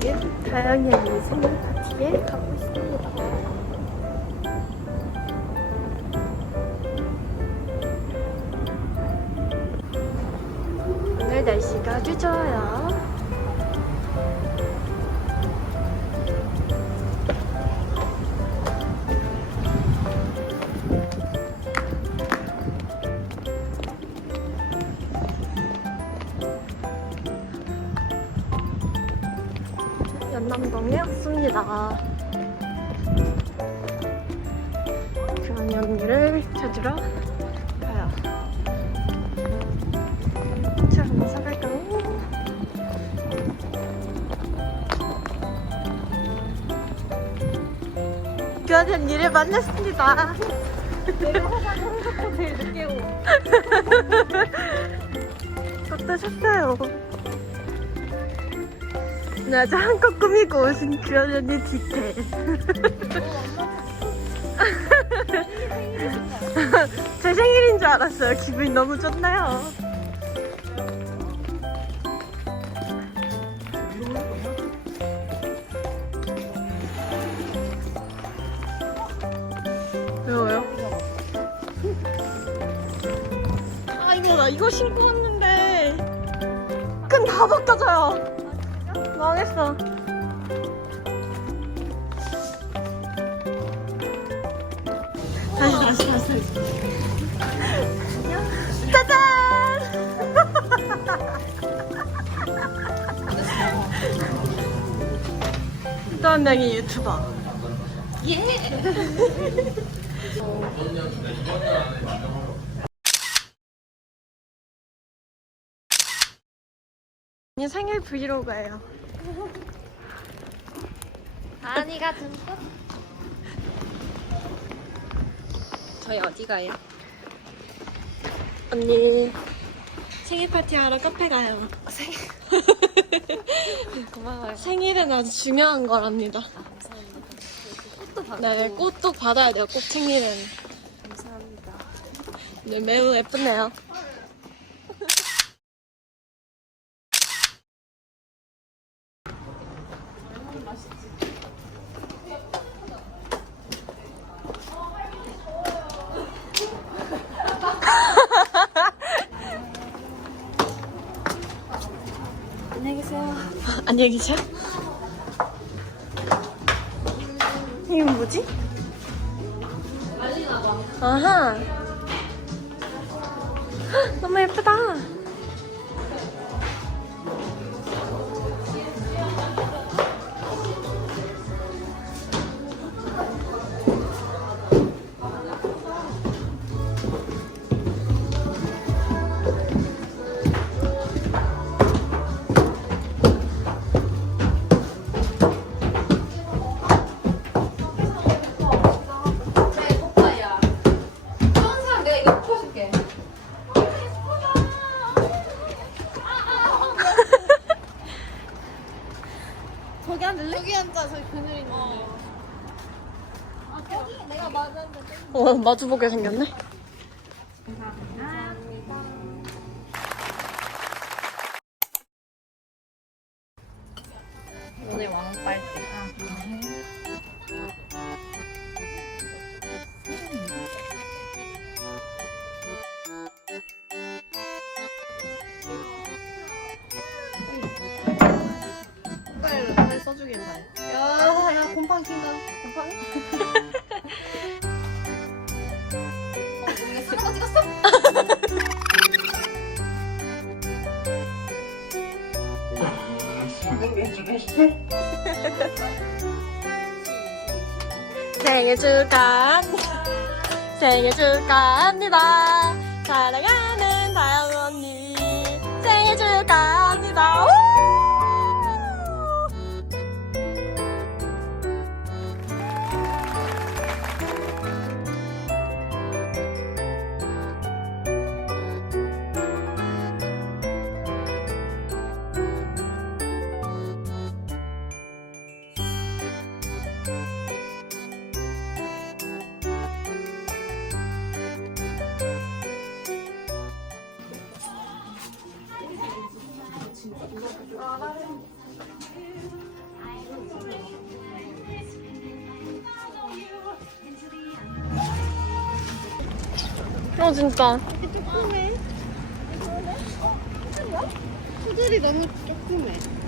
지금 언니 생일 파티에 가고 있습니다. 오늘 날씨가 아주 좋아요. 연남동에 왔습니다. 주원이 언니를 찾으러 가요. 자, 한번 사갈까요? 주원이 언니를 만났습니다. 내가 화장을 한것도 제일 늦게 오. 어떠셨어요? 네, 아주 한껏 꾸미고 오신 주연 언니 디테일. 제 생일인 줄 알았어요. 기분이 너무 좋나요? 왜요? 아 이거 나 이거 신고 왔는데 끈다 벗겨져요. 망했어. 다시 다시 다시. 짜잔. 또한 명의 유튜버. 예. 생일 브이로그예요. 아니가 듬뿍. 저희 어디 가요? 언니 생일 파티 하러 카페 가요. 고마워요. 생일은 아주 중요한 거랍니다. 감사합니다. 꽃도 받고. 네, 꽃도 받아야 돼요. 꼭 생일은. 감사합니다. 네, 매우 예쁘네요. 안녕히 계세요. 안녕히 계세요. 이건 뭐지? 아하. 헉, 너무 예쁘다. 앉아, 저기 그늘 있는데. 아, 여기 내가 맞았는데. 어, 마주보게 생겼네. 오늘 왕빨대. 빨리 빨리 써주길 바래. 야, 야, 곰팡이 핀다. 곰팡이? 어, 우리가 쓰는 거 찍었어? 생일 축하합니다. 생일 축하합니다. 사랑하 어 진짜 조그매. 조그매? 어, 조그매? 어, 수들이 너무 조그매.